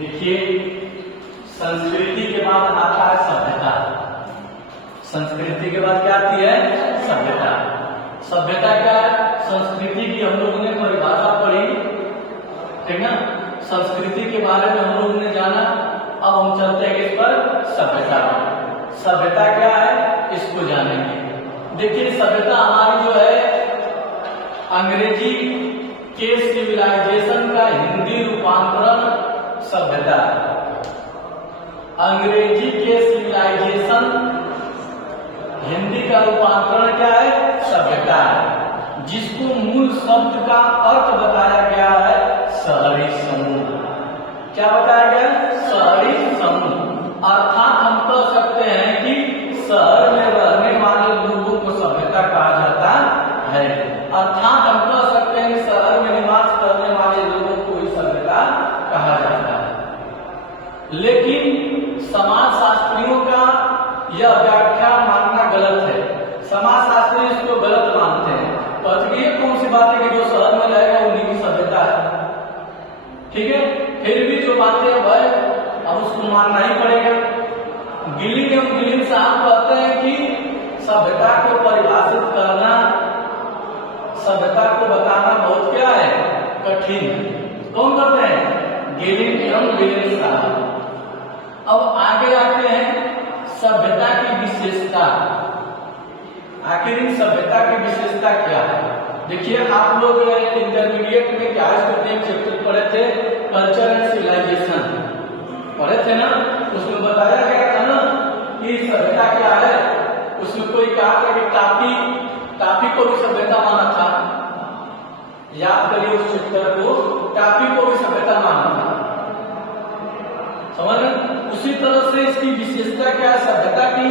देखिए, संस्कृति के बाद आता है सभ्यता। संस्कृति के बाद क्या आती है? सभ्यता। सभ्यता क्या है? संस्कृति की हम लोगों ने परिभाषा पढ़ी, ठीक ना। संस्कृति के बारे में हम लोगों ने जाना। अब हम चलते हैं इस पर सभ्यता। सभ्यता क्या है इसको जानेंगे। देखिए, सभ्यता हमारी जो है अंग्रेजी के सिविलाइजेशन का हिंदी रूपांतरण सभ्यता। अंग्रेजी के सिविलाइजेशन हिंदी का रूपांतरण क्या है? सभ्यता है, जिसको मूल शब्द का अर्थ बताया गया है शहरी समूह। क्या बताया गया? शहरी समूह। अर्थात हम कह सकते हैं कि शहर में रहने वाले लोगों को सभ्यता कहा जाता है। अर्थात हम कह सकते हैं कि शहर में निवास करने वाले लोगों को ही सभ्यता कहा जाता है। लेकिन समाजशास्त्रियों का यह व्याख्या मानना गलत है। समाजशास्त्री इसको गलत मानते हैं। तो ये कौन सी बात है कि जो शहर में रहेगा उन्हीं की सभ्यता है, ठीक है। फिर भी जो बातें हैं भाई अब उसको मानना ही पड़ेगा। गिलिन साहब कहते हैं कि सभ्यता को परिभाषित करना, सभ्यता को बताना बहुत क्या है? कठिन है। कौन कहते हैं? गिलिन साहब। अब आगे आते हैं सभ्यता की विशेषता। आखिर इन सभ्यता की विशेषता क्या है? देखिए, आप लोग इंटरमीडिएट में क्या चैप्टर पढ़े थे? कल्चर एंड सिविलाइजेशन पढ़े थे ना। उसमें बताया गया था ना कि सभ्यता क्या है। उसमें कोई कहा था कि टापी को भी सभ्यता माना था। याद करिए उस चैप्टर को, टापी को भी सभ्यता माना था। समझ रहे? उसी तरह से इसकी विशेषता क्या है सभ्यता की?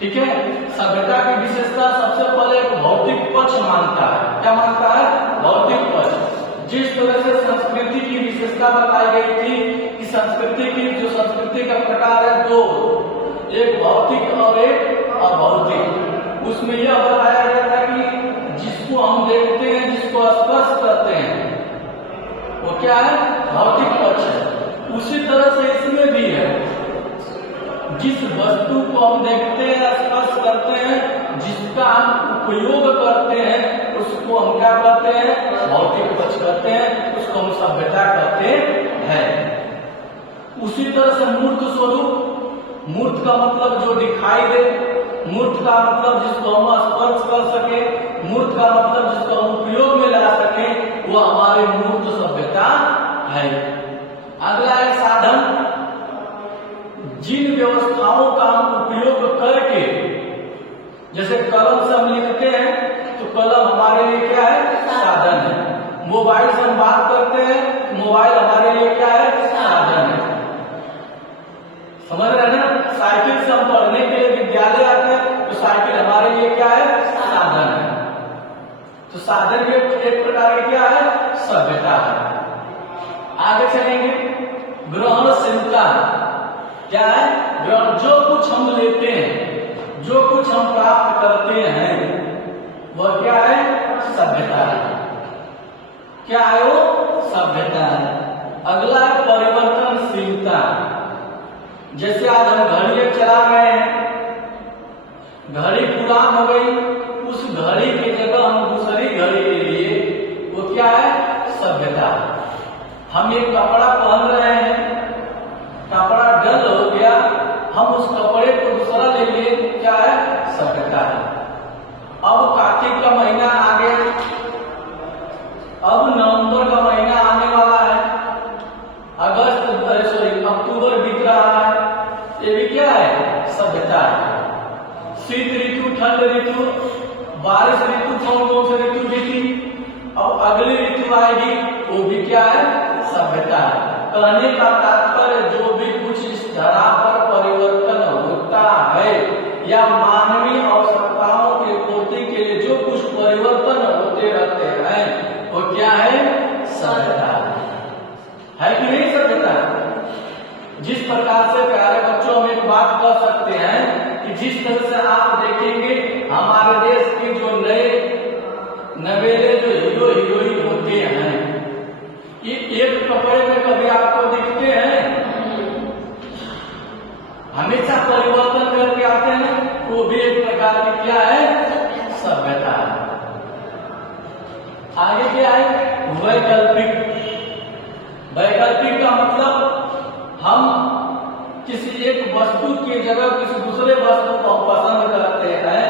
ठीक है, सभ्यता की विशेषता सबसे पहले एक भौतिक पक्ष मानता है। क्या मानता है? भौतिक पक्ष। जिस तरह से संस्कृति की विशेषता बताई गई थी कि संस्कृति का प्रकार है दो, एक भौतिक और एक अभौतिक। उसमें यह बताया गया था कि जिसको हम देखते हैं, जिसको स्पर्श करते हैं, वो क्या है? भौतिक पक्ष है। उसी तरह से इसमें भी है, जिस वस्तु को हम देखते हैं, स्पर्श करते हैं, जिसका हम उपयोग करते हैं, उसको हम क्या कहते हैं? भौतिक पक्ष कहते हैं। उसको हम सभ्यता कहते हैं। उसी तरह से मूर्त स्वरूप, मूर्त का मतलब जो दिखाई दे, मूर्त का मतलब जिसको हम स्पर्श कर सके, मूर्त का मतलब जिसको हम उपयोग में ला सके, वो हमारी मूर्त सभ्यता है। अगला है साधन। जिन व्यवस्थाओं का हम उपयोग करके, जैसे कलम से हम लिखते हैं तो कलम हमारे लिए क्या है? साधन है। मोबाइल से हम बात करते हैं, मोबाइल हमारे लिए क्या है? साधन है। समझ रहे हैं ना? साइकिल से हम पढ़ने के लिए विद्यालय आते हैं तो साइकिल हमारे लिए क्या है? साधन है। तो साधन भी एक प्रकार की क्या है? सभ्यता है। आगे चलेंगे, ग्रहणशीलता क्या है? जो कुछ हम लेते हैं, जो कुछ हम प्राप्त करते हैं, वह क्या है? सभ्यता है। क्या है वो? सभ्यता है। अगला है परिवर्तनशीलता। जैसे आज हम घड़ी चला रहे हैं, घड़ी पुरान हो गई, उस घड़ी की जगह हम दूसरी घड़ी ले लिए, वो क्या है? सभ्यता। हम एक कपड़ा पहन रहे हैं, कपड़ा डल हो गया, हम उस कपड़े को दूसरा ले लिए, क्या है? सभ्यता है। अब कार्तिक का महीना आ गया, अब नवंबर का महीना आने वाला है, अक्टूबर बीत रहा है, ये भी क्या है? सभ्यता है। शीत ऋतु, ठंड ऋतु, बारिश ऋतु, कौन से ऋतु बीती, अब अगली ऋतु आएगी, वो भी क्या है? सभ्यता है। कहने का तात्पर्य जो भी कुछ इस धरा पर परिवर्तन होता है या मानवीय आवश्यकताओं की पूर्ति के लिए जो कुछ परिवर्तन होते रहते हैं, वो क्या है? सभ्यता है कि नहीं? सभ्यता। जिस प्रकार से प्यारे बच्चों हम एक बात कह सकते हैं कि जिस तरह से आप देखेंगे हमारे देश के जो नए नवेले जो हीरो हीरोइन होते हैं, ये एक कपड़े में कभी आपको दिखते हैं? हमेशा परिवर्तन करके आते हैं, वो भी एक प्रकार की क्या है? सभ्यता है। आगे क्या है? वैकल्पिक। वैकल्पिक का मतलब हम किसी एक वस्तु की जगह किसी दूसरे वस्तु को पसंद करते हैं।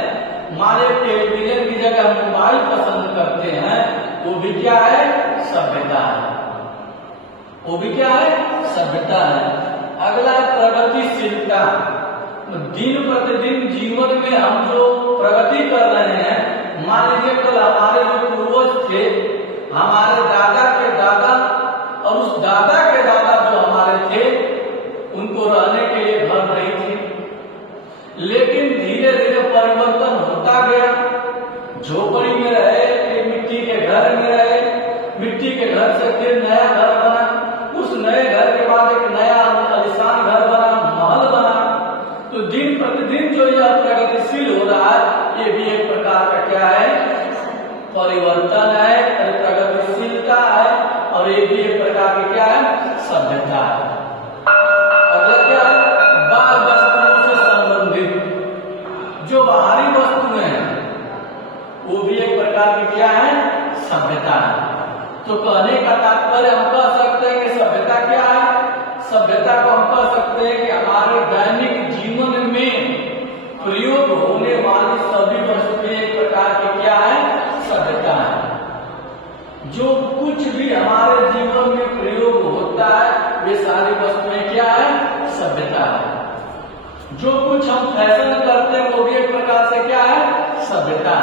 हमारे टेलीविजन की जगह मोबाइल पसंद करते हैं, वो भी क्या है? सभ्यता है। वो भी क्या है? सभ्यता है। अगला प्रगतिशीलता। दिन प्रतिदिन जीवन में हम जो प्रगति कर रहे हैं, मान लीजिए कल हमारे जो पूर्वज थे, हमारे दादा के दादा और उस दादा के दादा जो हमारे थे, उनको रहने के लिए घर नहीं थे, लेकिन धीरे धीरे परिवर्तन होता गया। झोपड़ी में रहे, फिर मिट्टी के घर में रहे, मिट्टी के घर से फिर नया घर बना, उस नए घर के बाद एक नया आलीशान घर बना, महल बना। तो दिन प्रतिदिन जो यह प्रगतिशील हो रहा है, ये भी एक प्रकार का क्या है? परिवर्तन है, प्रगतिशीलता है, और ये भी एक प्रकार की क्या है? सभ्यता है। अगला क्या है? बाह्य वस्तुओं से संबंधित जो बाहरी वस्तुएं हैं, वो भी एक प्रकार की क्या है? सभ्यता है। तो कहने का तात्पर्य हम कह सकते हैं कि सभ्यता क्या है? सभ्यता को हम कह सकते हैं कि हमारे दैनिक जीवन में प्रयोग होने वाली सभी वस्तुएं एक प्रकार की क्या है? सभ्यता है। जो कुछ भी हमारे जीवन में प्रयोग होता है, वे सारी वस्तुएं क्या है? सभ्यता है। जो कुछ हम फैशन करते हैं, वो भी एक प्रकार से क्या है? सभ्यता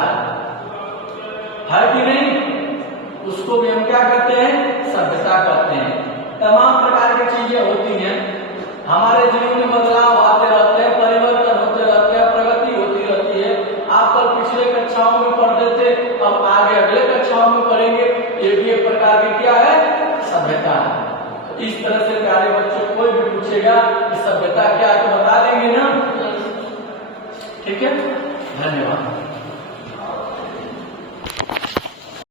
है कि नहीं? उसको भी हम क्या कहते हैं? सभ्यता कहते हैं। तमाम प्रकार की चीजें होती हैं, हमारे जीवन में बदलाव आते रहते हैं, परिवर्तन होते रहते हैं, प्रगति होती रहती है। आप कल पिछले कक्षाओं में पढ़ते थे, अब आगे अगले कक्षाओं में पढ़ेंगे, ये भी एक प्रकार की क्या है? सभ्यता है। इस तरह से प्यारे बच्चों, कोई भी पूछेगा कि सभ्यता क्या है, तो बता देंगे